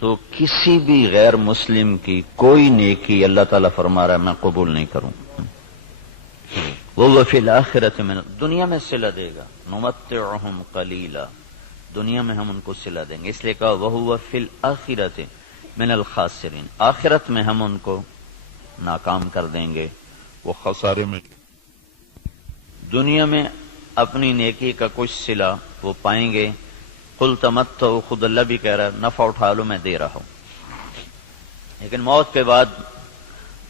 تو کسی بھی غیر مسلم کی کوئی نیکی اللہ تعالیٰ فرما رہا ہے میں قبول نہیں کروں. وہ فی الآخرۃ من، دنیا میں صلہ دے گا. نمتعہم قلیلا، دنیا میں ہم ان کو صلہ دیں گے، اس لیے کہا وہو فی الآخرۃ من الخاسرین، آخرت میں ہم ان کو ناکام کر دیں گے، وہ خسارے میں. دنیا میں اپنی نیکی کا کچھ صلہ وہ پائیں گے. قل تمتعوا، خود اللہ بھی کہہ رہا ہے نفع اٹھا لو میں دے رہا ہوں. لیکن موت کے بعد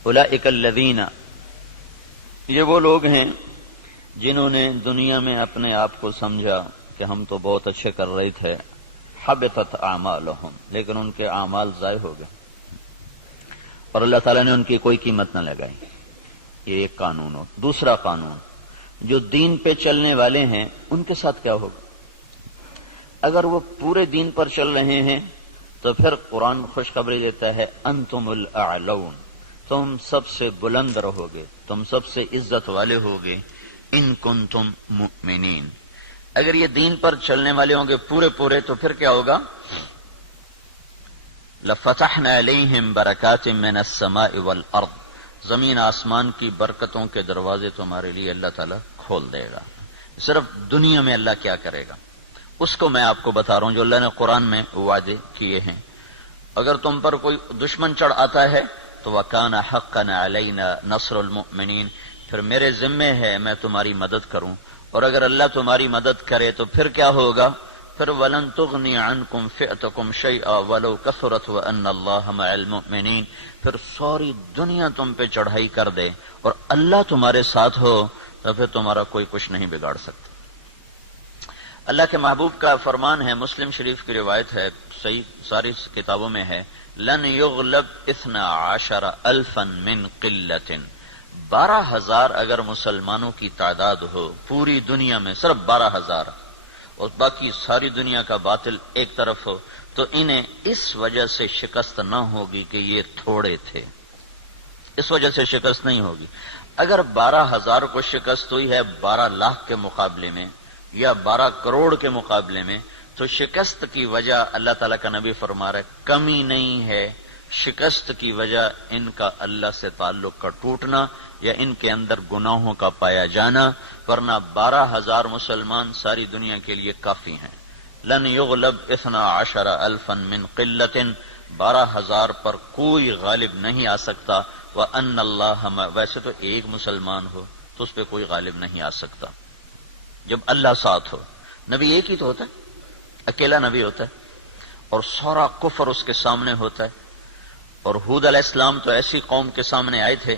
اولئک الذین، یہ وہ لوگ ہیں جنہوں نے دنیا میں اپنے آپ کو سمجھا کہ ہم تو بہت اچھے کر رہے تھے، حبطت اعمالہم، لیکن ان کے اعمال ضائع ہو گئے اور اللہ تعالیٰ نے ان کی کوئی قیمت نہ لگائی. یہ ایک قانون ہو. دوسرا قانون، جو دین پہ چلنے والے ہیں ان کے ساتھ کیا ہوگا؟ اگر وہ پورے دین پر چل رہے ہیں تو پھر قرآن خوشخبری دیتا ہے انتم الاعلون، تم سب سے بلند رہو گے، تم سب سے عزت والے ہوگے، ان کنتم مؤمنین. اگر یہ دین پر چلنے والے ہوں گے پورے تو پھر کیا ہوگا؟ لفتحنا علیہم برکات من السماء والارض، زمین آسمان کی برکتوں کے دروازے تمہارے لیے اللہ تعالیٰ کھول دے گا. صرف دنیا میں اللہ کیا کرے گا اس کو میں آپ کو بتا رہا ہوں جو اللہ نے قرآن میں وعدے کیے ہیں. اگر تم پر کوئی دشمن چڑھ آتا ہے تو وَكَانَ حَقًّا عَلَيْنَا نَصْرُ الْمُؤْمِنِينَ، پھر میرے ذمے ہے میں تمہاری مدد کروں. اور اگر اللہ تمہاری مدد کرے تو پھر کیا ہوگا؟ پھر وَلَن تُغْنِيَ عَنْكُمْ فِئْتُكُمْ شَيْئًا وَلَوْ كَثُرَتْ وَأَنَّ اللَّهَ مَعَ الْمُؤْمِنِينَ. پھر ساری دنیا تم پہ چڑھائی کر دے اور اللہ تمہارے ساتھ ہو تو پھر تمہارا کوئی کچھ نہیں بگاڑ سکتا. اللہ کے محبوب کا فرمان ہے، مسلم شریف کی روایت ہے، صحیح ساری کتابوں میں ہے، لن یغلب 12,000 من قلت، 12,000 اگر مسلمانوں کی تعداد ہو پوری دنیا میں، صرف 12,000 اور باقی ساری دنیا کا باطل ایک طرف ہو، تو انہیں اس وجہ سے شکست نہ ہوگی کہ یہ تھوڑے تھے، اس وجہ سے شکست نہیں ہوگی. اگر 12,000 کو شکست ہوئی ہے 12 لاکھ کے مقابلے میں یا 12 کروڑ کے مقابلے میں، تو شکست کی وجہ اللہ تعالیٰ کا نبی فرما رہا ہے کمی نہیں ہے، شکست کی وجہ ان کا اللہ سے تعلق کا ٹوٹنا یا ان کے اندر گناہوں کا پایا جانا، ورنہ 12,000 مسلمان ساری دنیا کے لیے کافی ہیں. لن یغلب 12,000 من قلت، 12,000 پر کوئی غالب نہیں آ سکتا. وَأَنَّ اللَّهَ، ویسے تو ایک مسلمان ہو تو اس پہ کوئی غالب نہیں آ سکتا جب اللہ ساتھ ہو. نبی ایک ہی تو ہوتا ہے، اکیلا نبی ہوتا ہے اور سارا کفر اس کے سامنے ہوتا ہے. اور ہود علیہ السلام تو ایسی قوم کے سامنے آئے تھے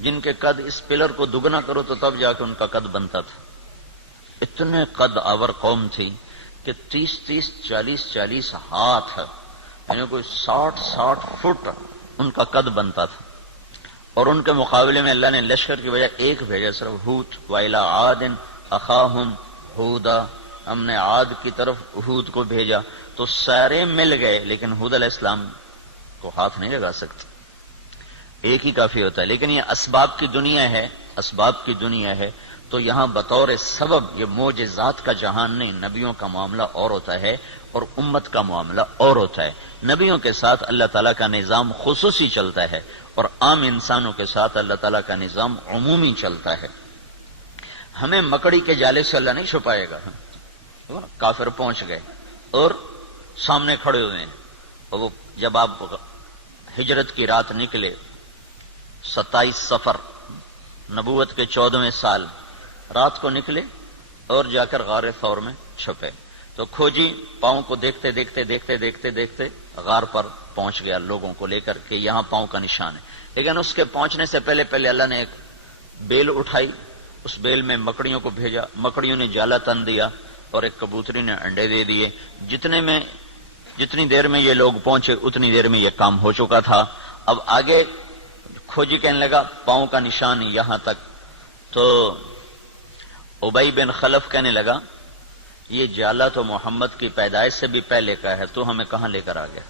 جن کے قد اس پلر کو دگنا کرو تو تب جا کے ان کا قد بنتا تھا. اتنے قد آور قوم تھی کہ 30 40 ہاتھ، یعنی کوئی 60 فٹ ان کا قد بنتا تھا. اور ان کے مقابلے میں اللہ نے لشکر کی وجہ ایک بھیجا، صرف ہود. وَإِلَىٰ عَادٍ أَخَاهُمْ هُودًا، ہم نے عاد کی طرف ہود کو بھیجا تو سارے مل گئے لیکن ہود علیہ السلام کو ہاتھ نہیں لگا سکتے، ایک ہی کافی ہوتا ہے. لیکن یہ اسباب کی دنیا ہے، اسباب کی دنیا ہے، تو یہاں بطور سبب یہ معجزات کا جہان نہیں، نبیوں کا معاملہ اور ہوتا ہے اور امت کا معاملہ اور ہوتا ہے. نبیوں کے ساتھ اللہ تعالیٰ کا نظام خصوصی چلتا ہے اور عام انسانوں کے ساتھ اللہ تعالیٰ کا نظام عمومی چلتا ہے. ہمیں مکڑی کے جالے سے اللہ نہیں چھپائے گا. کافر پہنچ گئے اور سامنے کھڑے ہوئے ہیں، اور وہ جب آپ ہجرت کی رات نکلے 27 صفر نبوت کے 14ویں سال رات کو نکلے اور جا کر غار ثور میں چھپے تو کھوجی پاؤں کو دیکھتے دیکھتے غار پر پہنچ گیا لوگوں کو لے کر کہ یہاں پاؤں کا نشان ہے. لیکن اس کے پہنچنے سے پہلے اللہ نے ایک بیل اٹھائی، اس بیل میں مکڑیوں کو بھیجا، مکڑیوں نے جالا تن دیا اور ایک کبوتری نے انڈے دے دیے. جتنی دیر میں یہ لوگ پہنچے اتنی دیر میں یہ کام ہو چکا تھا. اب آگے کھوجی کہنے لگا پاؤں کا نشان یہاں تک، تو ابی بن خلف کہنے لگا یہ جالا تو محمد کی پیدائش سے بھی پہلے کا ہے، تو ہمیں کہاں لے کر آ گیا.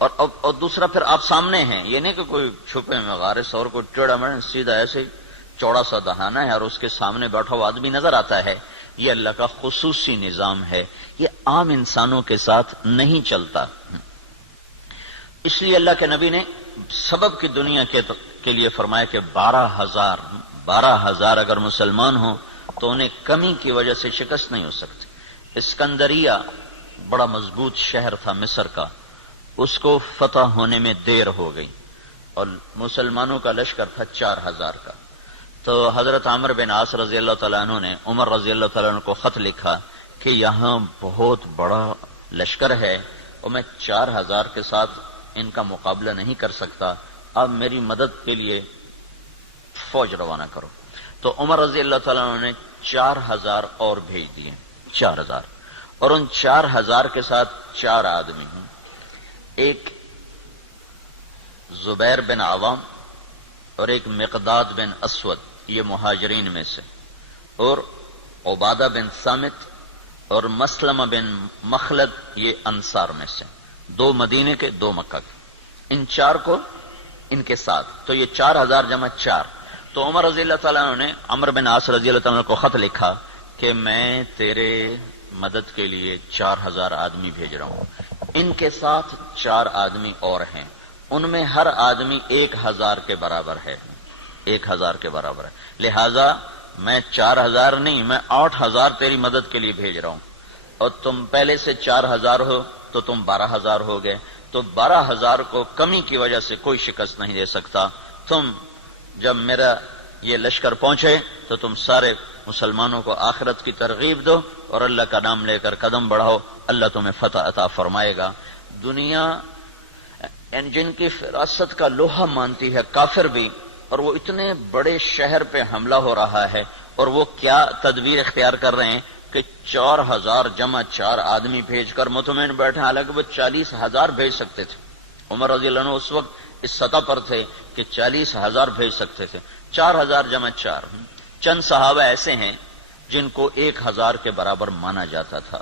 اور دوسرا پھر آپ سامنے ہیں، یہ نہیں کہ کوئی چھپے میں غار ثور کو ٹیڑھا مڑا، سیدھا ایسے چوڑا سا دہانا ہے اور اس کے سامنے بیٹھا ہوا آدمی نظر آتا ہے. یہ اللہ کا خصوصی نظام ہے، یہ عام انسانوں کے ساتھ نہیں چلتا. اس لیے اللہ کے نبی نے سبب کی دنیا کے لیے فرمایا کہ 12,000 اگر مسلمان ہوں تو انہیں کمی کی وجہ سے شکست نہیں ہو سکتی. اسکندریہ بڑا مضبوط شہر تھا مصر کا، اس کو فتح ہونے میں دیر ہو گئی اور مسلمانوں کا لشکر تھا 4,000 کا. تو حضرت عمرو بن عاص رضی اللہ تعالیٰ عنہ نے عمر رضی اللہ تعالیٰ عنہ کو خط لکھا کہ یہاں بہت بڑا لشکر ہے اور میں 4,000 کے ساتھ ان کا مقابلہ نہیں کر سکتا، اب میری مدد کے لیے فوج روانہ کرو. تو عمر رضی اللہ تعالیٰ عنہ نے 4,000 اور بھیج دیے، 4,000، اور ان 4,000 کے ساتھ 4 آدمی ہیں، ایک زبیر بن عوام اور ایک مقداد بن اسود، یہ مہاجرین میں سے، اور عبادہ بن صامت اور مسلمہ بن مخلد، یہ انصار میں سے، 2 مدینے کے 2 مکہ کے. ان 4 کو ان کے ساتھ، تو یہ 4,000 جمع 4. تو عمر رضی اللہ تعالیٰ عنہ نے عمرو بن عاص رضی اللہ تعالیٰ عنہ کو خط لکھا کہ میں تیرے مدد کے لیے 4,000 آدمی بھیج رہا ہوں، ان کے ساتھ 4 آدمی اور ہیں، ان میں ہر آدمی 1,000 کے برابر ہے، 1,000 کے برابر ہے، لہذا میں 4,000 نہیں، میں 8,000 تیری مدد کے لیے بھیج رہا ہوں، اور تم پہلے سے 4,000 ہو تو تم 12,000 ہو گئے. تو 12,000 کو کمی کی وجہ سے کوئی شکست نہیں دے سکتا. تم جب میرا یہ لشکر پہنچے تو تم سارے مسلمانوں کو آخرت کی ترغیب دو اور اللہ کا نام لے کر قدم بڑھاؤ، اللہ تمہیں فتح عطا فرمائے گا. دنیا جن کی فراست کا لوہا مانتی ہے کافر بھی، اور وہ اتنے بڑے شہر پہ حملہ ہو رہا ہے، اور وہ کیا تدبیر اختیار کر رہے ہیں کہ 4,000 جمع 4 آدمی بھیج کر مطمئن بیٹھے، حالانکہ وہ 40,000 بھیج سکتے تھے. عمر رضی اللہ عنہ اس وقت اس سطح پر تھے کہ 40,000 بھیج سکتے تھے. 4,000 جمع 4. چند صحابہ ایسے ہیں جن کو 1,000 کے برابر مانا جاتا تھا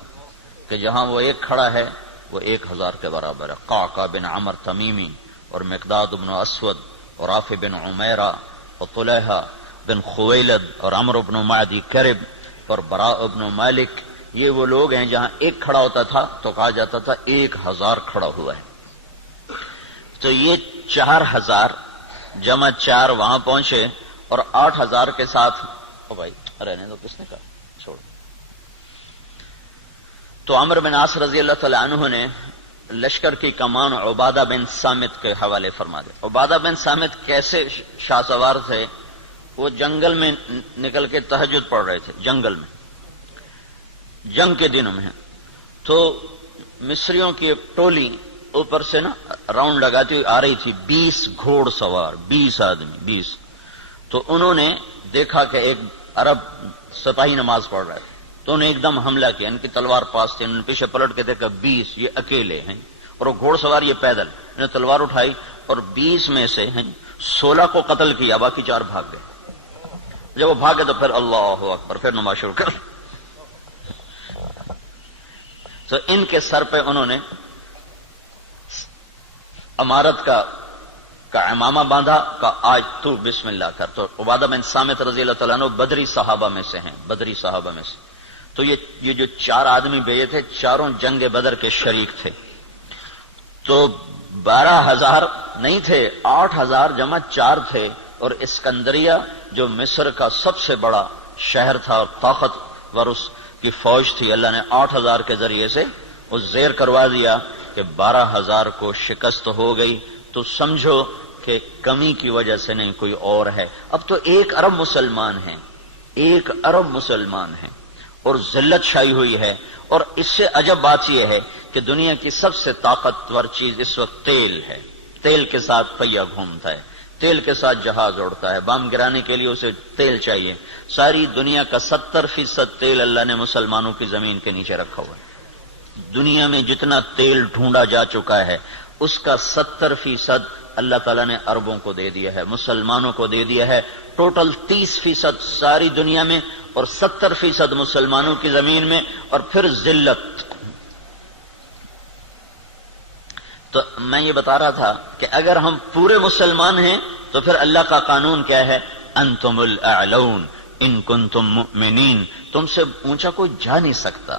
کہ جہاں وہ ایک کھڑا ہے وہ 1,000 کے برابر ہے. قعقاع بن عمر تمیمی اور مقداد بن اسود اور رافع بن عمیرہ اور طلحہ بن خویلد اور عمرو بن معدی کرب اور براء بن مالک، یہ وہ لوگ ہیں جہاں ایک کھڑا ہوتا تھا تو کہا جاتا تھا 1,000 کھڑا ہوا ہے. تو یہ 4,000 جمع 4 وہاں پہنچے اور 8,000 کے ساتھ، او بھائی رہنے دو، کس نے کہا چھوڑ. تو عمرو بن عاص رضی اللہ تعالی عنہ نے لشکر کی کمان عبادہ بن صامت کے حوالے فرما دیا. عبادہ بن صامت کیسے شاہ سوار تھے؟ وہ جنگل میں نکل کے تہجد پڑھ رہے تھے، جنگل میں، جنگ کے دنوں میں. تو مصریوں کی ایک ٹولی اوپر سے نا راؤنڈ لگاتی ہوئی آ رہی تھی، 20 گھوڑ سوار، 20 آدمی، 20. تو انہوں نے دیکھا کہ ایک عرب سپاہی نماز پڑھ رہا ہے، تو انہیں ایک دم حملہ کیا. ان کی تلوار پاس تھی، انہوں نے پیچھے پلٹ کے دیکھا 20 یہ اکیلے ہیں، اور وہ گھوڑ سوار یہ پیدل. انہوں نے تلوار اٹھائی اور 20 میں سے 16 کو قتل کیا، باقی 4 بھاگ گئے. جب وہ بھاگے تو پھر اللہ اکبر، پھر نماز شروع کر. تو ان کے سر پہ انہوں نے امارت کا امامہ باندھا، کا آج تو بسم اللہ کر. تو عبادہ بن صامت رضی اللہ تعالیٰ عنہ بدری صحابہ میں سے ہیں، بدری صحابہ میں سے. تو یہ جو 4 آدمی بھیجے تھے، چاروں جنگ بدر کے شریک تھے. تو 12,000 نہیں تھے، 8,000 جمع 4 تھے. اور اسکندریہ جو مصر کا سب سے بڑا شہر تھا اور طاقتور اس کی فوج تھی، اللہ نے 8,000 کے ذریعے سے وہ زیر کروا دیا کہ 12,000 کو شکست ہو گئی. تو سمجھو کہ کمی کی وجہ سے نہیں، کوئی اور ہے. اب تو 1 ارب مسلمان ہیں، 1 ارب مسلمان ہیں، اور ذلت چھائی ہوئی ہے. اور اس سے عجب بات یہ ہے کہ دنیا کی سب سے طاقتور چیز اس وقت تیل ہے. تیل کے ساتھ پہیا گھومتا ہے، تیل کے ساتھ جہاز اڑتا ہے، بام گرانے کے لیے اسے تیل چاہیے. ساری دنیا کا 70% تیل اللہ نے مسلمانوں کی زمین کے نیچے رکھا ہوا ہے. دنیا میں جتنا تیل ڈھونڈا جا چکا ہے اس کا 70% اللہ تعالیٰ نے عربوں کو دے دیا ہے، مسلمانوں کو دے دیا ہے. ٹوٹل 30% ساری دنیا میں اور 70% مسلمانوں کی زمین میں، اور پھر ذلت. تو میں یہ بتا رہا تھا کہ اگر ہم پورے مسلمان ہیں تو پھر اللہ کا قانون کیا ہے؟ انتم الاعلون، ان کنتم مؤمنین، تم سے اونچا کوئی جا نہیں سکتا.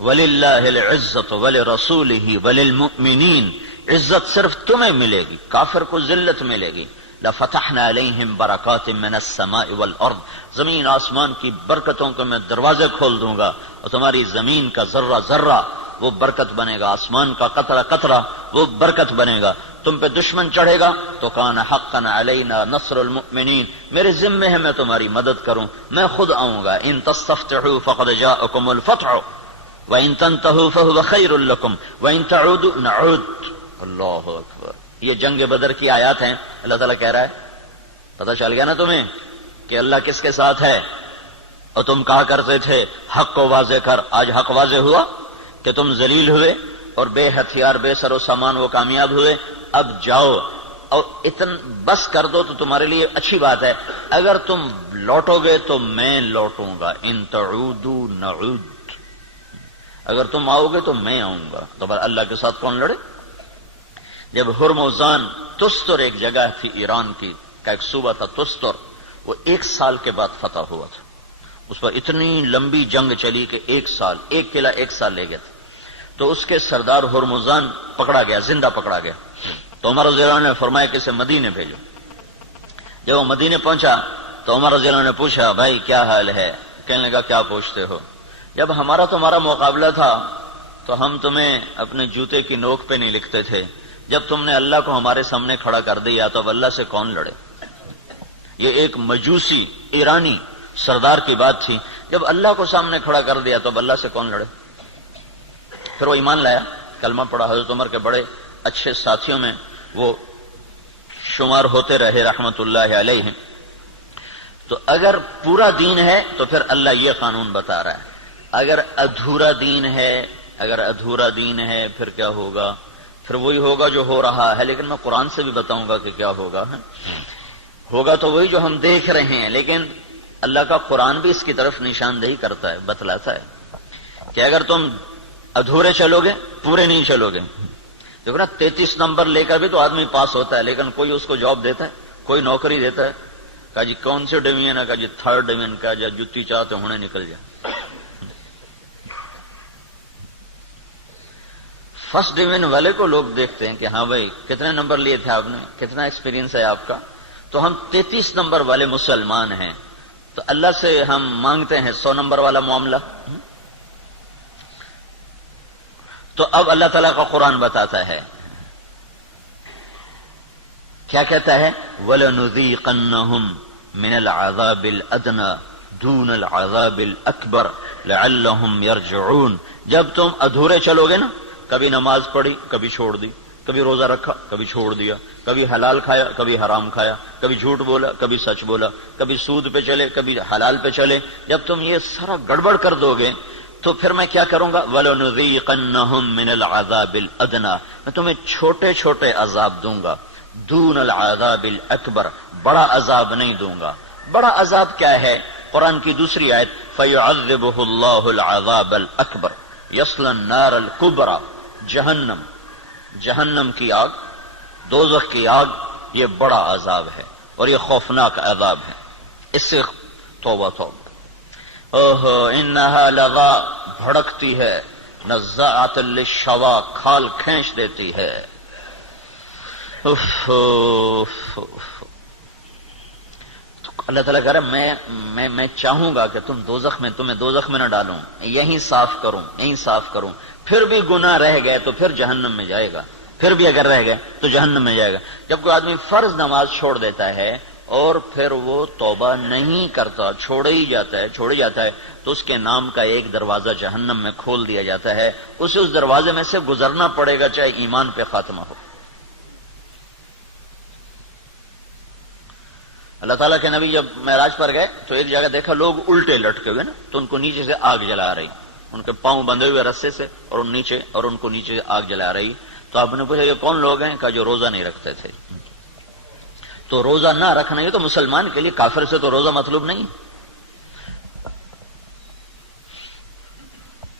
وَلِلَّهِ الْعِزَّةُ وَلِرَسُولِهِ وَلِلْمُؤْمِنِينَ، عزت صرف تمہیں ملے گی، کافر کو ذلت ملے گی. لَفَتَحْنَا عَلَيْهِمْ بَرَكَاتٍ مِّنَ السَّمَاءِ وَالْأَرْضِ، زمین آسمان کی برکتوں کو میں دروازے کھول دوں گا اور تمہاری زمین کا ذرہ ذرہ وہ برکت بنے گا، آسمان کا قطرہ قطرہ وہ برکت بنے گا. تم پہ دشمن چڑھے گا تو کان حقا علینا نصر المؤمنین، میرے ذمے ہے میں تمہاری مدد کروں، میں خود آؤں گا. ان تستفتحوا فقد جاءکم الفتح وان تنتهوا فهو خیر لکم وان تعودوا نعود. اللہ اکبر. یہ جنگ بدر کی آیات ہیں. اللہ تعالیٰ کہہ رہا ہے پتہ چل گیا نا تمہیں کہ اللہ کس کے ساتھ ہے، اور تم کہا کرتے تھے حق کو واضح کر. آج حق واضح ہوا کہ تم ذلیل ہوئے اور بے ہتھیار بے سر و سامان وہ کامیاب ہوئے. اب جاؤ اور بس کر دو تو تمہارے لیے اچھی بات ہے. اگر تم لوٹو گے تو میں لوٹوں گا. ان تعودوا نعود، اگر تم آؤ گے تو میں آؤں گا. تو اللہ کے ساتھ کون لڑے؟ جب ہرمزان، تستر ایک جگہ تھی ایران کی کا ایک صوبہ تھا تستر، وہ 1 سال کے بعد فتح ہوا تھا. اس پر اتنی لمبی جنگ چلی کہ 1 سال، ایک قلعہ 1 سال لے گیا تھا. تو اس کے سردار ہرمزان پکڑا گیا، زندہ پکڑا گیا. تو عمر رضی اللہ عنہ نے فرمایا کہ اسے مدینے بھیجو. جب وہ مدینے پہنچا تو عمر رضی اللہ عنہ نے پوچھا بھائی کیا حال ہے؟ کہنے لگا کیا پوچھتے ہو، جب ہمارا تمہارا مقابلہ تھا تو ہم تمہیں اپنے جوتے کی نوک پہ نہیں لکھتے تھے، جب تم نے اللہ کو ہمارے سامنے کھڑا کر دیا تو اب اللہ سے کون لڑے؟ یہ ایک مجوسی ایرانی سردار کی بات تھی. جب اللہ کو سامنے کھڑا کر دیا تو اب اللہ سے کون لڑے؟ پھر وہ ایمان لایا، کلمہ پڑھا. حضرت عمر کے بڑے اچھے ساتھیوں میں وہ شمار ہوتے رہے رحمت اللہ علیہ. تو اگر پورا دین ہے تو پھر اللہ یہ قانون بتا رہا ہے. اگر ادھورا دین ہے پھر کیا ہوگا؟ پھر وہی ہوگا جو ہو رہا ہے. لیکن میں قرآن سے بھی بتاؤں گا کہ کیا ہوگا. ہوگا تو وہی جو ہم دیکھ رہے ہیں، لیکن اللہ کا قرآن بھی اس کی طرف نشاندہی کرتا ہے، بتلاتا ہے کہ اگر تم ادھورے چلو گے، پورے نہیں چلو گے. دیکھو نا 33 نمبر لے کر بھی تو آدمی پاس ہوتا ہے، لیکن کوئی اس کو جاب دیتا ہے، کوئی نوکری دیتا ہے. کہا جی کون سے ڈویژن ہے؟ کہا جی 3rd ڈویژن کا. جا جتی چاہتے ہونے نکل جائے. 1st ڈویژن والے کو لوگ دیکھتے ہیں کہ ہاں بھائی کتنے نمبر لیے تھے آپ نے، کتنا ایکسپیرینس ہے آپ کا. تو ہم 33 نمبر والے مسلمان ہیں، تو اللہ سے ہم مانگتے ہیں 100 نمبر والا معاملہ. تو اب اللہ تعالیٰ کا قرآن بتاتا ہے، کیا کہتا ہے؟ وَلَنُذِيقَنَّهُمْ مِنَ الْعَذَابِ الْأَدْنَى دُونَ الْعَذَابِ الْأَكْبَرِ لَعَلَّهُمْ يَرْجِعُونَ. جب تم ادھورے چلو گے نا، کبھی نماز پڑھی کبھی چھوڑ دی، کبھی روزہ رکھا کبھی چھوڑ دیا، کبھی حلال کھایا کبھی حرام کھایا، کبھی جھوٹ بولا کبھی سچ بولا، کبھی سود پہ چلے کبھی حلال پہ چلے. جب تم یہ سارا گڑبڑ کر دو گے تو پھر میں کیا کروں گا؟ وَلَنُذِيقَنَّهُمْ مِنَ الْعَذَابِ الْأَدْنَى، میں تمہیں چھوٹے چھوٹے عذاب دوں گا. دون العذاب الاکبر، بڑا عذاب نہیں دوں گا. بڑا عذاب کیا ہے؟ قرآن کی دوسری آیت فَيُعَذِّبُهُ اللَّهُ الْعَذَابَ الْأَكْبَرَ يَصْلَى النَّارَ الْكُبْرَى. جہنم کی آگ، دوزخ کی آگ، یہ بڑا عذاب ہے اور یہ خوفناک عذاب ہے. اس سے توبہ توبہ. اوہو انہا لظا، بھڑکتی ہے، نزاعۃ للشوا، کھال کھینچ دیتی ہے. اللہ تعالیٰ کہہ رہا ہے میں چاہوں گا کہ تمہیں دوزخ میں نہ ڈالوں، یہیں صاف کروں. پھر بھی گناہ رہ گئے تو پھر جہنم میں جائے گا. پھر بھی اگر رہ گئے تو جہنم میں جائے گا. جب کوئی آدمی فرض نماز چھوڑ دیتا ہے اور پھر وہ توبہ نہیں کرتا، چھوڑے ہی جاتا ہے تو اس کے نام کا ایک دروازہ جہنم میں کھول دیا جاتا ہے. اسے اس دروازے میں سے گزرنا پڑے گا چاہے ایمان پہ خاتمہ ہو. اللہ تعالیٰ کے نبی جب معراج پر گئے تو ایک جگہ دیکھا لوگ الٹے لٹکے ہوئے نا، تو ان کو نیچے سے آگ جلا رہی، ان کے پاؤں بندھے ہوئے رسے سے اور ان کو نیچے سے آگ جلا رہی. تو آپ نے پوچھا یہ کون لوگ ہیں؟ کہا جو روزہ نہیں رکھتے تھے. تو روزہ نہ رکھنا یہ تو مسلمان کے لیے، کافر سے تو روزہ مطلوب نہیں.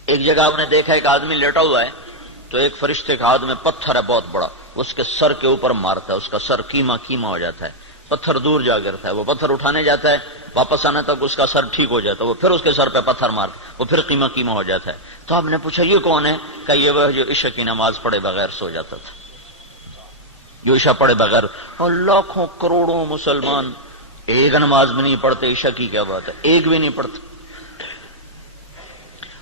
ایک جگہ آپ نے دیکھا ایک آدمی لیٹا ہوا ہے تو ایک فرشتے کا ہاتھ میں پتھر ہے بہت بڑا، اس کے سر کے اوپر مارتا ہے، اس کا سر کیما ہو جاتا ہے. پتھر دور جا گرتا ہے، وہ پتھر اٹھانے جاتا ہے، واپس آنے تک اس کا سر ٹھیک ہو جاتا ہے، وہ پھر اس کے سر پہ پتھر مارتا، وہ پھر قیمہ قیمہ ہو جاتا ہے۔ تو آپ نے پوچھا یہ کون ہے؟ کہ یہ وہ جو عشاء کی نماز پڑھے بغیر سو جاتا تھا، جو عشاء پڑھے بغیر۔ اور لاکھوں کروڑوں مسلمان ایک نماز بھی نہیں پڑھتے، عشاء کی کیا بات ہے، ایک بھی نہیں پڑھتے۔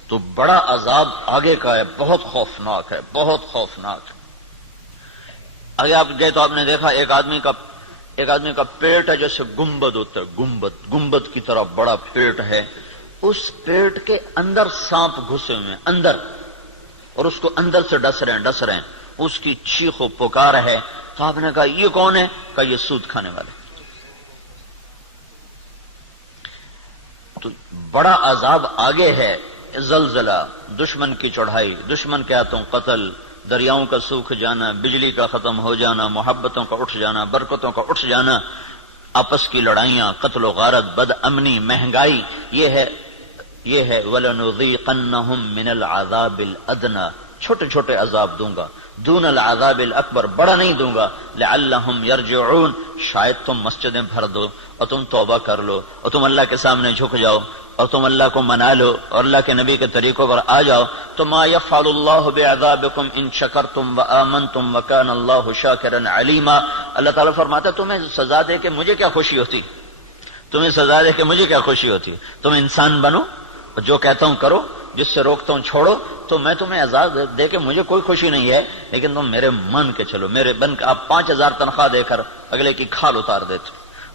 تو بڑا عذاب آگے کا ہے، بہت خوفناک ہے، بہت خوفناک ہے۔ آگے آپ گئے تو آپ نے دیکھا ایک آدمی کا پیٹ ہے جیسے گنبد ہوتا ہے، گنبد کی طرح بڑا پیٹ ہے، اس پیٹ کے اندر سانپ گھسے ہوئے ہیں اندر، اور اس کو اندر سے ڈس رہے ہیں، اس کی چیخ و پکار ہے۔ تو آپ نے کہا یہ کون ہے؟ کہ یہ سود کھانے والے۔ تو بڑا عذاب آگے ہے، زلزلہ، دشمن کی چڑھائی، دشمن کے ہاتھوں قتل، دریاؤں کا سوکھ جانا، بجلی کا ختم ہو جانا، محبتوں کا اٹھ جانا، برکتوں کا اٹھ جانا، آپس کی لڑائیاں، قتل و غارت، بد امنی، مہنگائی، یہ ہے وَلَنُذِيقَنَّهُم مِّنَ الْعَذَابِ الْأَدْنَىٰ، چھوٹے چھوٹے عذاب دوں گا، دون العذاب الاکبر، بڑا نہیں دوں گا، لعلہم یرجعون، شاید تم مسجدیں بھر دو اور تم توبہ کر لو اور تم اللہ کے سامنے جھک جاؤ اور تم اللہ کو منا لو اور اللہ کے نبی کے طریقوں پر آ جاؤ، تو ما یفعل اللہ بعذابکم ان شکرتم وآمنتم وکان اللہ شاکرا علیما۔ اللہ تعالیٰ فرماتا ہے تمہیں سزا دے کے مجھے کیا خوشی ہوتی، تمہیں سزا دے کے مجھے کیا خوشی ہوتی، تم انسان بنو، جو کہتا ہوں کرو، جس سے روکتا ہوں چھوڑو، تو میں تمہیں عذاب دے کے مجھے کوئی خوشی نہیں ہے، لیکن تم میرے مان کے چلو، میرے بن کے۔ آپ 5000 تنخواہ دے کر اگلے کی کھال اتار دیتے،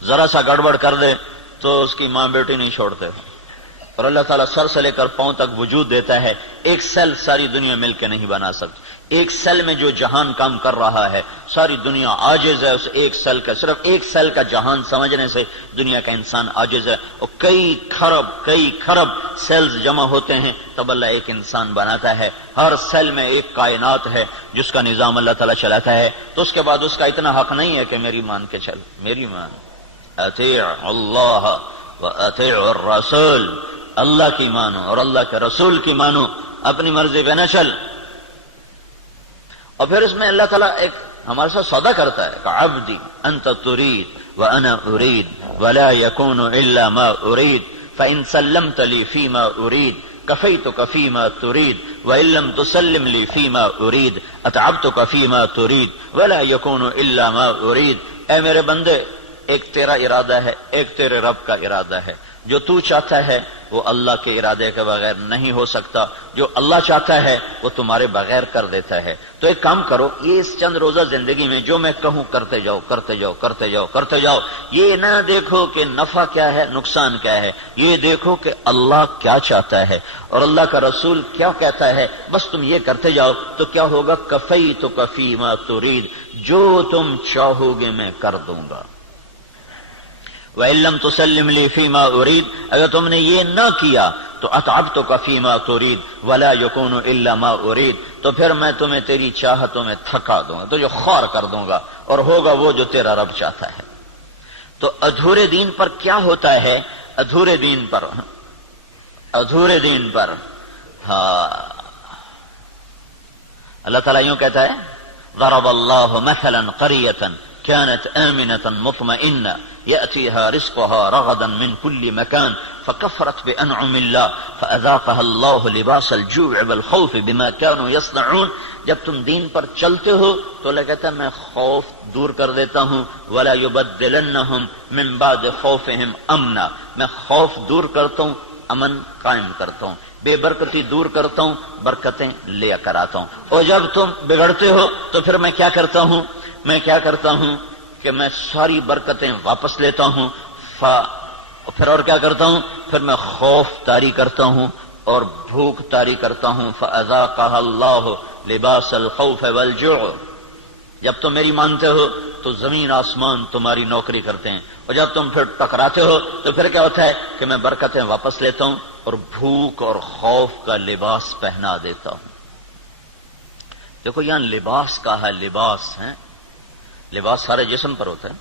ذرا سا گڑبڑ کر دے تو اس کی ماں بیٹی نہیں چھوڑتے، اور اللہ تعالیٰ سر سے لے کر پاؤں تک وجود دیتا ہے، ایک سیل ساری دنیا مل کے نہیں بنا سکتی، ایک سیل میں جو جہان کام کر رہا ہے ساری دنیا عاجز ہے اس ایک سیل کا، صرف ایک سیل کا جہان سمجھنے سے دنیا کا انسان عاجز ہے، اور کئی کھرب سیلز جمع ہوتے ہیں تب اللہ ایک انسان بناتا ہے، ہر سیل میں ایک کائنات ہے جس کا نظام اللہ تعالیٰ چلاتا ہے، تو اس کے بعد اس کا اتنا حق نہیں ہے کہ میری مان کے چل، میری مان، اطیع اللہ و اطیع الرسول، اللہ کی مانو اور اللہ کے رسول کی مانو، اپنی مرضی پہ نہ چل۔ اور پھر اس میں اللہ تعالیٰ ایک ہمارے ساتھ سودا کرتا ہے کہ عبدی انت ترید وانا ارید ولا يكون الا ما ارید فان سلمت لي فيما ارید كفيتك فيما تريد وان لم تسلم لي فيما ارید اتعبتك فيما تريد ولا يكون الا ما ارید۔ اے میرے بندے، ایک تیرا ارادہ ہے، ایک تیرے رب کا ارادہ ہے، جو تو چاہتا ہے وہ اللہ کے ارادے کے بغیر نہیں ہو سکتا، جو اللہ چاہتا ہے وہ تمہارے بغیر کر دیتا ہے۔ تو ایک کام کرو، یہ اس چند روزہ زندگی میں جو میں کہوں کرتے جاؤ کرتے جاؤ کرتے جاؤ کرتے جاؤ، یہ نہ دیکھو کہ نفع کیا ہے نقصان کیا ہے، یہ دیکھو کہ اللہ کیا چاہتا ہے اور اللہ کا رسول کیا کہتا ہے، بس تم یہ کرتے جاؤ تو کیا ہوگا، کفیتک فیما ترید، جو تم چاہو گے میں کر دوں گا۔ وَإِن لَّمْ تُسَلِّمْ لِي فِيمَا أُرِيدُ، اگر تم نے یہ نہ کیا تو أَتْعَبْتُكَ فِيمَا تُرِيدُ وَلَا يَكُونُ إِلَّا مَا أُرِيدُ، تو پھر میں تمہیں تیری چاہتوں میں تھکا دوں گا، تجھے خوار کر دوں گا، اور ہوگا وہ جو تیرا رب چاہتا ہے۔ تو ادھورے دین پر کیا ہوتا ہے، ادھورے دین پر ہاں اللہ تعالیٰ یوں کہتا ہے، ضرب اللہ مثلا قریة كانت آمنة مطمئنة يأتيها رزقها رغدا من كل مكان فكفرت بأنعم الله فأذاقها الله لباس الجوع والخوف بما كانوا يصنعون۔ جب تم دین پر چلتے ہو تو اللہ کہتا ہے میں خوف دور کر دیتا ہوں، ولا يبدلنهم من بعد خوفهم امنا، میں خوف دور کرتا ہوں، امن قائم کرتا ہوں، بے برکتی دور کرتا ہوں، برکتیں لے کر آتا ہوں۔ اور جب تم بگڑتے ہو تو پھر میں کیا کرتا ہوں کہ میں ساری برکتیں واپس لیتا ہوں، پھر اور کیا کرتا ہوں، پھر میں خوف طاری کرتا ہوں اور بھوک طاری کرتا ہوں، فَأَذَاقَهَا اللَّهُ لِبَاسَ الْخَوْفِ وَالْجُوعِ۔ جب تم میری مانتے ہو تو زمین آسمان تمہاری نوکری کرتے ہیں، اور جب تم پھر ٹکراتے ہو تو پھر کیا ہوتا ہے کہ میں برکتیں واپس لیتا ہوں اور بھوک اور خوف کا لباس پہنا دیتا ہوں۔ دیکھو یہاں لباس کا ہے، لباس ہے، لباس سارے جسم پر ہوتا ہے،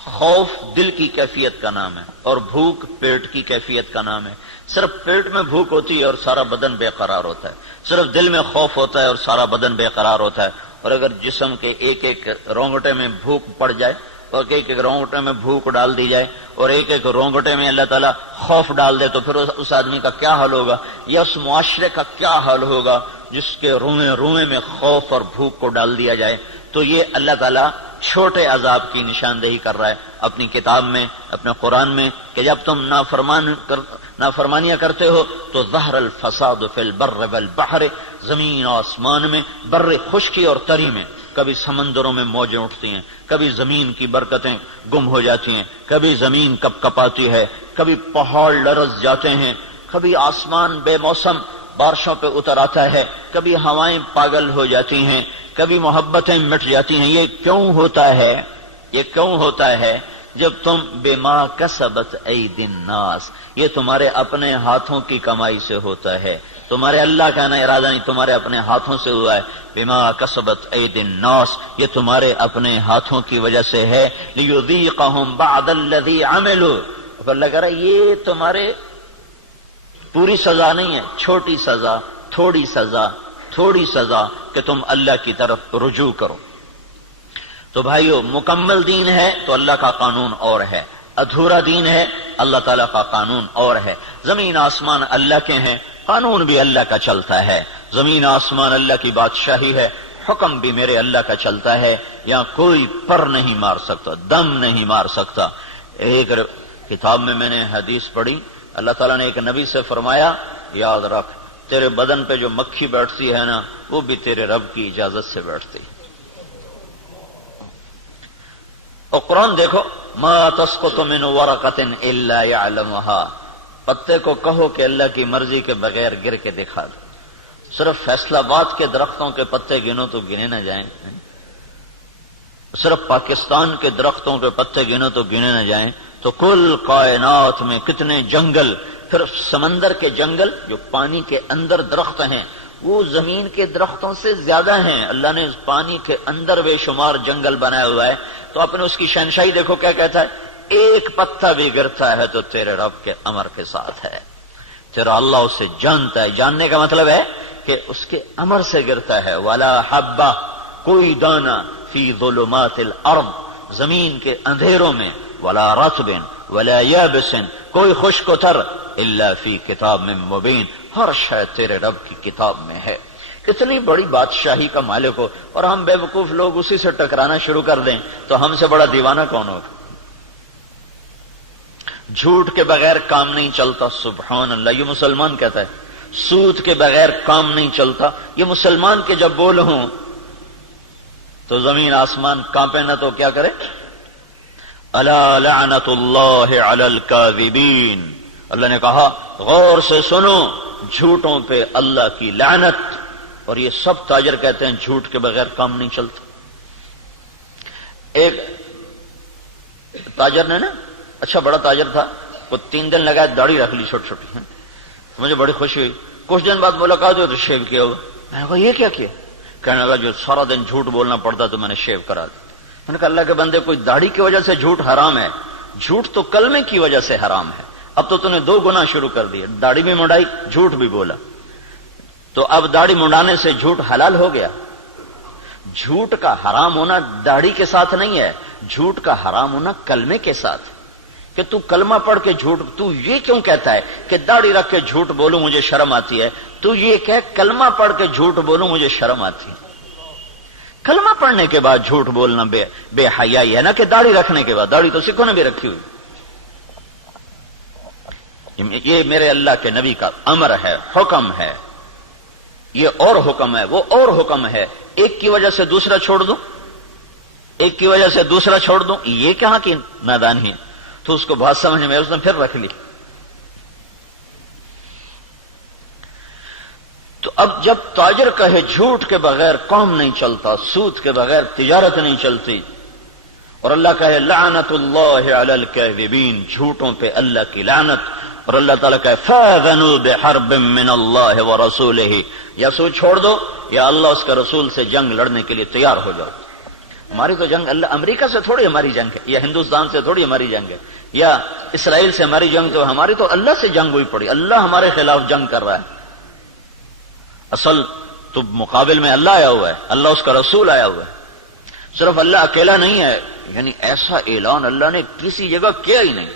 خوف دل کی کیفیت کا نام ہے اور بھوک پیٹ کی کیفیت کا نام ہے۔ صرف پیٹ میں بھوک ہوتی ہے اور سارا بدن بے قرار ہوتا ہے، صرف دل میں خوف ہوتا ہے اور سارا بدن بے قرار ہوتا ہے، اور اگر جسم کے ایک ایک رونگٹے میں بھوک پڑ جائے اور ایک ایک رونگٹے میں بھوک ڈال دی جائے اور ایک ایک رونگٹے میں اللہ تعالیٰ خوف ڈال دے تو پھر اس آدمی کا کیا حال ہوگا، یا اس معاشرے کا کیا حال ہوگا جس کے روئیں روئیں میں خوف اور بھوک کو ڈال دیا جائے۔ تو یہ اللہ تعالیٰ چھوٹے عذاب کی نشاندہی کر رہا ہے اپنی کتاب میں، اپنے قرآن میں، کہ جب تم نافرمانیاں کرتے ہو تو ظہر الفساد فی البر والبحر، زمین و آسمان میں، بر خشکی اور تری میں، کبھی سمندروں میں موجیں اٹھتی ہیں، کبھی زمین کی برکتیں گم ہو جاتی ہیں، کبھی زمین کپ کپاتی ہے، کبھی پہاڑ لرز جاتے ہیں، کبھی آسمان بے موسم بارشوں پہ اتر آتا ہے، کبھی ہوائیں پاگل ہو جاتی ہیں، کبھی محبتیں مٹ جاتی ہیں۔ یہ کیوں ہوتا ہے؟ یہ کیوں ہوتا ہے؟ جب تم بما کسبت ایدی الناس، یہ تمہارے اپنے ہاتھوں کی کمائی سے ہوتا ہے، تمہارے اللہ کا نہ ارادہ نہیں، تمہارے اپنے ہاتھوں سے ہوا ہے۔ بما کسبت ایدی الناس، یہ تمہارے اپنے ہاتھوں کی وجہ سے ہے۔ لیذیقہم بعد الذی عملوا، اللہ کہہ رہا ہے یہ تمہارے پوری سزا نہیں ہے، چھوٹی سزا، تھوڑی سزا، تھوڑی سزا کہ تم اللہ کی طرف رجوع کرو۔ تو بھائیو، مکمل دین ہے تو اللہ کا قانون اور ہے، ادھورا دین ہے اللہ تعالیٰ کا قانون اور ہے۔ زمین آسمان اللہ کے ہیں، قانون بھی اللہ کا چلتا ہے، زمین آسمان اللہ کی بادشاہی ہے، حکم بھی میرے اللہ کا چلتا ہے، یہاں کوئی پر نہیں مار سکتا، دم نہیں مار سکتا۔ ایک کتاب میں نے حدیث پڑھی، اللہ تعالیٰ نے ایک نبی سے فرمایا، یاد رکھ تیرے بدن پہ جو مکھی بیٹھتی ہے نا، وہ بھی تیرے رب کی اجازت سے بیٹھتی۔ اور قرآن دیکھو، ما تسقط من ورقۃ الا يعلمها، پتے کو کہو کہ اللہ کی مرضی کے بغیر گر کے دکھا دو۔ صرف فیصلہ آباد کے درختوں کے پتے گنو تو گنے نہ جائیں، صرف پاکستان کے درختوں کے پتے گنو تو گنے نہ جائیں، تو کل کائنات میں کتنے جنگل، پھر سمندر کے جنگل جو پانی کے اندر درخت ہیں وہ زمین کے درختوں سے زیادہ ہیں۔ اللہ نے پانی کے اندر بے شمار جنگل بنایا ہوا ہے، تو آپ نے اس کی شہنشاہی دیکھو کیا کہتا ہے، ایک پتا بھی گرتا ہے تو تیرے رب کے امر کے ساتھ ہے، تیرا اللہ اسے جانتا ہے۔ جاننے کا مطلب ہے کہ اس کے امر سے گرتا ہے۔ ولا حبہ، کوئی دانہ، فی ظلمات الارض، زمین کے اندھیروں میں، ولا رطب ولا یابس، کوئی خشک و تر، الا فی کتاب من مبین، ہر شے تیرے رب کی کتاب میں ہے۔ اتنی بڑی بادشاہی کا مالک ہو اور ہم بے وقوف لوگ اسی سے ٹکرانا شروع کر دیں تو ہم سے بڑا دیوانہ کون ہوگا؟ جھوٹ کے بغیر کام نہیں چلتا، سبحان اللہ، یہ مسلمان کہتا ہے۔ سود کے بغیر کام نہیں چلتا، یہ مسلمان کے جب بول ہوں تو زمین آسمان کانپے نہ تو کیا کرے؟ الا لعنت اللہ علی الکاذبین، اللہ نے کہا غور سے سنو، جھوٹوں پہ اللہ کی لعنت۔ اور یہ سب تاجر کہتے ہیں جھوٹ کے بغیر کام نہیں چلتا۔ ایک تاجر نے نا، اچھا بڑا تاجر تھا، وہ 3 دن لگا داڑھی رکھ لی چھوٹی چھوٹی، مجھے بڑی خوشی ہوئی۔ کچھ دن بعد ملاقات ہوئی تو شیو کیا ہوا۔ میں نے کہا یہ کیا کیا؟ کہنے لگا جو سارا دن جھوٹ بولنا پڑتا تو میں نے شیو کرا دیا۔ میں نے کہا اللہ کے بندے، کوئی داڑھی کی وجہ سے جھوٹ حرام ہے؟ جھوٹ تو کلمے کی وجہ سے حرام ہے۔ اب تو نے 2 گناہ شروع کر دیے، داڑھی بھی منڈائی، جھوٹ بھی بولا، تو اب داڑھی منڈانے سے جھوٹ حلال ہو گیا۔ جھوٹ کا حرام ہونا داڑھی کے ساتھ نہیں ہے، جھوٹ کا حرام ہونا کلمے کے ساتھ، کہ تو کلمہ پڑھ کے جھوٹ، تو یہ کیوں کہتا ہے کہ داڑھی رکھ کے جھوٹ بولوں مجھے شرم آتی ہے؟ تو یہ کہ کلمہ پڑھ کے جھوٹ بولوں مجھے شرم آتی ہے۔ کلمہ پڑھنے کے بعد جھوٹ بولنا بے حیائی ہے نا، کہ داڑھی رکھنے کے بعد۔ داڑھی تو سکھوں نے بھی رکھی ہوئی۔ یہ میرے اللہ کے نبی کا امر ہے، حکم ہے، یہ اور حکم ہے، وہ اور حکم ہے۔ ایک کی وجہ سے دوسرا چھوڑ دوں، ایک کی وجہ سے دوسرا چھوڑ دوں، یہ کہاں کی نادانی ہے؟ تو اس کو بات سمجھ میں اس نے پھر رکھ لی۔ تو اب جب تاجر کہے جھوٹ کے بغیر کام نہیں چلتا، سود کے بغیر تجارت نہیں چلتی، اور اللہ کہے لعنت اللہ علی الکاذبین، جھوٹوں پہ اللہ کی لعنت، اور اللہ تعالیٰ کہے فاذنوا بحرب من اللہ ورسولہ، یا سود چھوڑ دو یا اللہ اس کے رسول سے جنگ لڑنے کے لیے تیار ہو جاؤ۔ ہماری تو جنگ اللہ، امریکہ سے تھوڑی ہماری جنگ ہے، یا ہندوستان سے تھوڑی ہماری جنگ ہے، یا اسرائیل سے ہماری جنگ، تو ہماری تو اللہ سے جنگ ہوئی پڑی، اللہ ہمارے خلاف جنگ کر رہا ہے۔ اصل تو مقابل میں اللہ آیا ہوا ہے، اللہ اس کا رسول آیا ہوا ہے۔ صرف اللہ اکیلا نہیں ہے، یعنی ایسا اعلان اللہ نے کسی جگہ کیا ہی نہیں.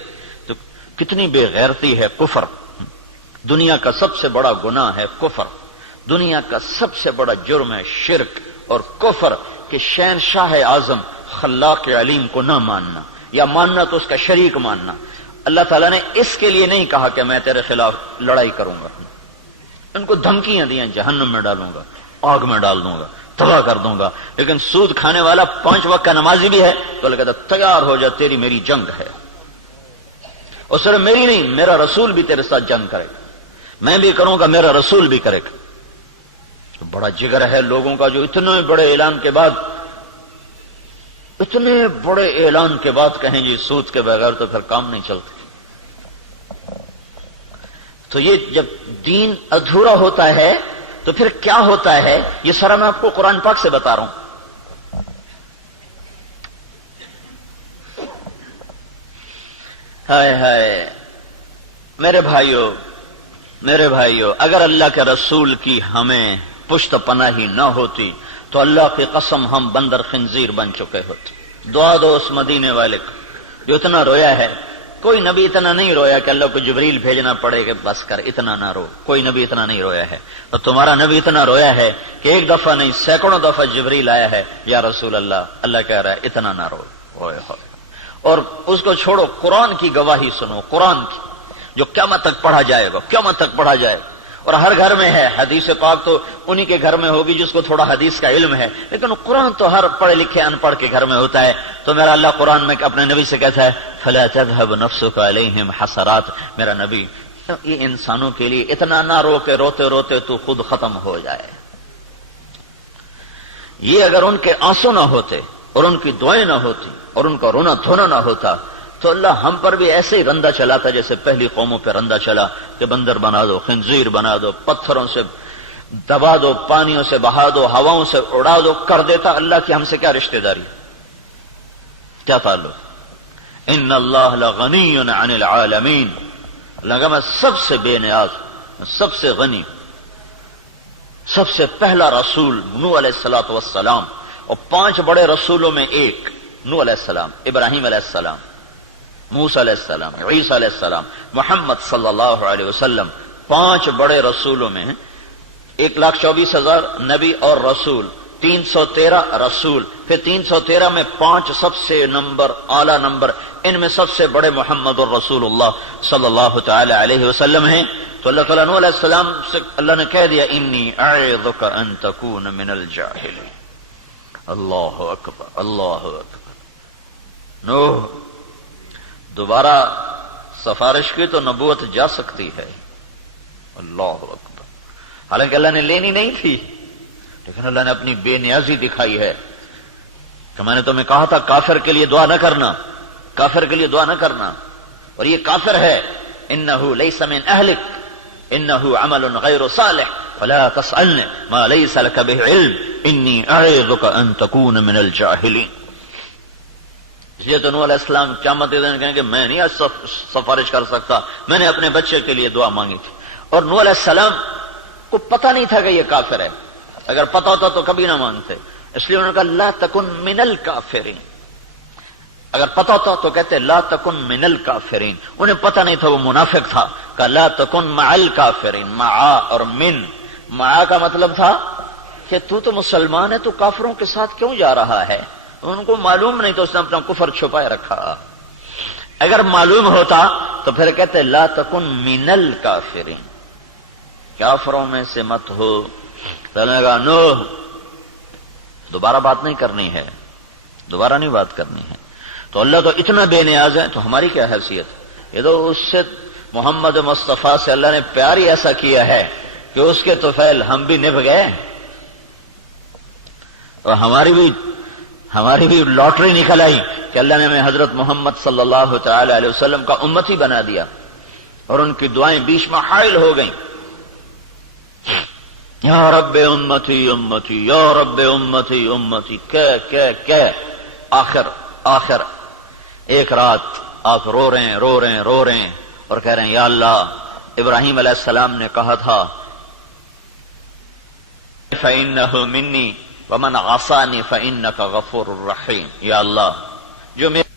تو کتنی بے غیرتی ہے کفر. دنیا کا سب سے بڑا گناہ ہے کفر. دنیا کا سب سے بڑا جرم ہے شرک اور کفر کہ شہنشاہ اعظم خلاق علیم کو نہ ماننا یا ماننا تو اس کا شریک ماننا. اللہ تعالیٰ نے اس کے لیے نہیں کہا کہ میں تیرے خلاف لڑائی کروں گا. ان کو دھمکیاں دیں جہنم میں ڈالوں گا, آگ میں ڈال دوں گا, تباہ کر دوں گا. لیکن سود کھانے والا 5 وقت کا نمازی بھی ہے تو اللہ کہتا تیار ہو جا, تیری میری جنگ ہے. اور صرف میری نہیں, میرا رسول بھی تیرے ساتھ جنگ کرے گا. میں بھی کروں گا, میرا رسول بھی کرے گا. بڑا جگر ہے لوگوں کا جو اتنے بڑے اعلان کے بعد کہیں جی سود کے بغیر تو پھر کام نہیں چلتے. تو یہ جب دین ادھورا ہوتا ہے تو پھر کیا ہوتا ہے, یہ سارا میں آپ کو قرآن پاک سے بتا رہا ہوں. ہائے ہائے میرے بھائیو, اگر اللہ کے رسول کی ہمیں پشت پناہی نہ ہوتی تو اللہ کی قسم ہم بندر خنزیر بن چکے ہوتے. دعا دو اس مدینے والے کو جو اتنا رویا ہے. کوئی نبی اتنا نہیں رویا کہ اللہ کو جبریل بھیجنا پڑے کہ بس کر اتنا نہ رو. کوئی نبی اتنا نہیں رویا ہے. اور تمہارا نبی اتنا رویا ہے کہ ایک دفعہ نہیں سینکڑوں دفعہ جبریل آیا ہے, یا رسول اللہ کہہ رہا ہے اتنا نہ رو. اور اس کو چھوڑو, قرآن کی گواہی سنو, قرآن کی جو قیامت تک پڑھا جائے گا. اور ہر گھر میں ہے. حدیث پاک تو انہی کے گھر میں ہوگی جس کو تھوڑا حدیث کا علم ہے, لیکن قرآن تو ہر پڑھے لکھے ان پڑھ کے گھر میں ہوتا ہے. تو میرا اللہ قرآن میں اپنے نبی سے کہتا ہے فَلَا تَذْهَبْ نَفْسُكَ عَلَيْهِمْ حَسَرَاتٍ. میرا نبی یہ انسانوں کے لیے اتنا نہ رو کہ روتے روتے تو خود ختم ہو جائے. یہ اگر ان کے آنسو نہ ہوتے اور ان کی دعائیں نہ ہوتی اور ان کا رونا دھونا نہ ہوتا تو اللہ ہم پر بھی ایسے ہی رندہ چلاتا جیسے پہلی قوموں پہ رندہ چلا کہ بندر بنا دو, خنزیر بنا دو, پتھروں سے دبا دو, پانیوں سے بہا دو, ہواؤں سے اڑا دو, کر دیتا. اللہ کی ہم سے کیا رشتہ داری, کیا تعلق. ان اللہ لغنی عن العالمین. اللہ میں سب سے بے نیاز, سب سے غنی. سب سے پہلا رسول نوح علیہ الصلوۃ والسلام, اور 5 بڑے رسولوں میں ایک نوح علیہ السلام, ابراہیم علیہ السلام, موسیٰ علیہ السلام, عیسیٰ علیہ السلام, محمد صلی اللہ علیہ وسلم. 5 بڑے رسولوں میں 1,24,000 نبی اور رسول, 313 رسول. پھر 313 میں 5 سب سے اعلی نمبر, ان میں سب سے بڑے محمد الرسول اللہ صلی اللہ تعالی علیہ وسلم ہیں. تو اللہ تعالیٰ نوح علیہ السلام سے اللہ نے کہہ دیا انی اعظک ان تکون من الجاہلین. اللہ اکبر, اللہ اکبر. نوح دوبارہ سفارش کی تو نبوت جا سکتی ہے. اللہ اکبر. حالانکہ اللہ نے لینی نہیں تھی, لیکن اللہ نے اپنی بے نیازی دکھائی ہے کہ میں نے تمہیں کہا تھا کافر کے لیے دعا نہ کرنا, کافر کے لیے دعا نہ کرنا, اور یہ کافر ہے. انہ لیس من اہلک انہ عمل غیر صالح فلا تسألنی ما لیس لک به علم انی اعظک ان تکون من الجاہلین. اس لیے تو نوح علیہ السلام قیامت کے دن کہیں کہ میں نہیں سفارش کر سکتا, میں نے اپنے بچے کے لیے دعا مانگی تھی. اور نوح علیہ السلام کو پتہ نہیں تھا کہ یہ کافر ہے. اگر پتہ ہوتا تو کبھی نہ مانگتے. اس لیے انہوں نے کہا لا تکن من الکافرین. اگر پتہ ہوتا تو کہتے لا تکن من الکافرین. انہیں پتہ نہیں تھا, وہ منافق تھا. کہا لا تکن مع الکافرین. مع اور من, مع کا مطلب تھا کہ تو مسلمان ہے, تو کافروں کے ساتھ کیوں جا رہا ہے. ان کو معلوم نہیں تو اس نے اپنا کفر چھپائے رکھا. اگر معلوم ہوتا تو پھر کہتے لا تکن من الکافرین, کافروں میں سے مت ہو. تو نے کہا نوح دوبارہ بات نہیں کرنی ہے, دوبارہ نہیں بات کرنی ہے. تو اللہ تو اتنا بے نیاز ہے, تو ہماری کیا حیثیت. یہ تو اس سے محمد مصطفیٰ سے اللہ نے پیار ہی ایسا کیا ہے کہ اس کے طفیل ہم بھی نبھ گئے, اور ہماری بھی لاٹری نکل آئی کہ اللہ نے ہمیں حضرت محمد صلی اللہ تعالی علیہ وسلم کا امتی بنا دیا, اور ان کی دعائیں بیچ میں حائل ہو گئیں. یا رب امتی امتی, یا رب امتی امتی, کہ آخر ایک رات آپ رو رہے ہیں اور کہہ رہے ہیں یا اللہ, ابراہیم علیہ السلام نے کہا تھا فَإِنَّهُ مِنِّي وَمَنْ عَصَانِي فَإِنَّكَ غَفُورٌ رَحِيمٌ. یا اللہ جو میرے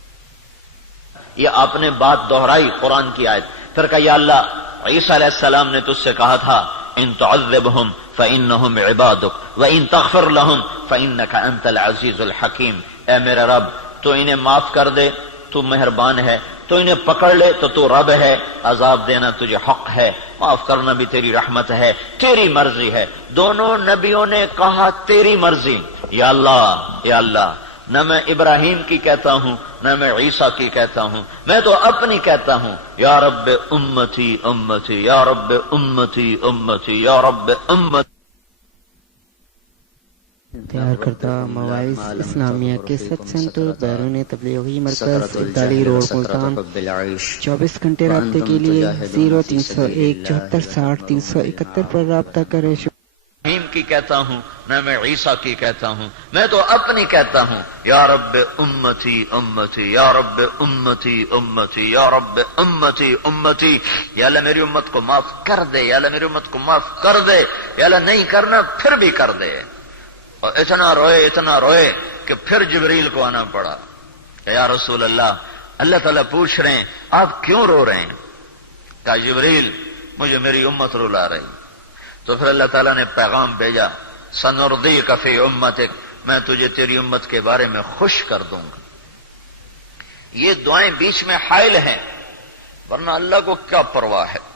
یہ آپ نے بات دہرائی قرآن کی آیت، پھر کہا یا اللہ عیسیٰ علیہ السلام نے تجھ سے کہا تھا ان تعذبہم فإنہم عبادک وإن تغفر لہم فإنک انت العزیز الحکیم، اے میرے رب تو انہیں معاف کر دے، تو مہربان ہے، تو انہیں پکڑ لے تو رب ہے، عذاب دینا تجھے حق ہے، معاف کرنا بھی تیری رحمت ہے، تیری مرضی ہے۔ دونوں نبیوں نے کہا تیری مرضی، یا اللہ نہ میں ابراہیم کی کہتا ہوں نہ میں عیسیٰ کی کہتا ہوں، میں تو اپنی کہتا ہوں، یا رب امتی امتی یا رب امتی امتی یا رب امتی۔ تیار کردہ مواعظ اسلامیہ کیسٹ سینٹر بیرون تبلیغی مرکز ابدالی روڈ ملتان 24 گھنٹے رابطے کے لیے 0301 74 60 371 پر رابطہ کریں۔ ابراہیم کی کہتا ہوں نہ میں عیسیٰ کی کہتا ہوں، میں تو اپنی کہتا ہوں، یا رب امتی امتی یا رب امتی امتی یا رب امتی امتی۔ یا اللہ میری امت کو معاف کر دے، یا اللہ میری امت کو معاف کر دے، یا اللہ نہیں کرنا پھر بھی کر دے۔ اور اتنا روئے کہ پھر جبریل کو آنا پڑا، یا رسول اللہ تعالیٰ پوچھ رہے ہیں آپ کیوں رو رہے ہیں؟ کہا جبریل مجھے میری امت رلا رہی۔ تو پھر اللہ تعالیٰ نے پیغام بھیجا سنردیک فی امتک، میں تجھے تیری امت کے بارے میں خوش کر دوں گا۔ یہ دعائیں بیچ میں حائل ہیں، ورنہ اللہ کو کیا پرواہ ہے۔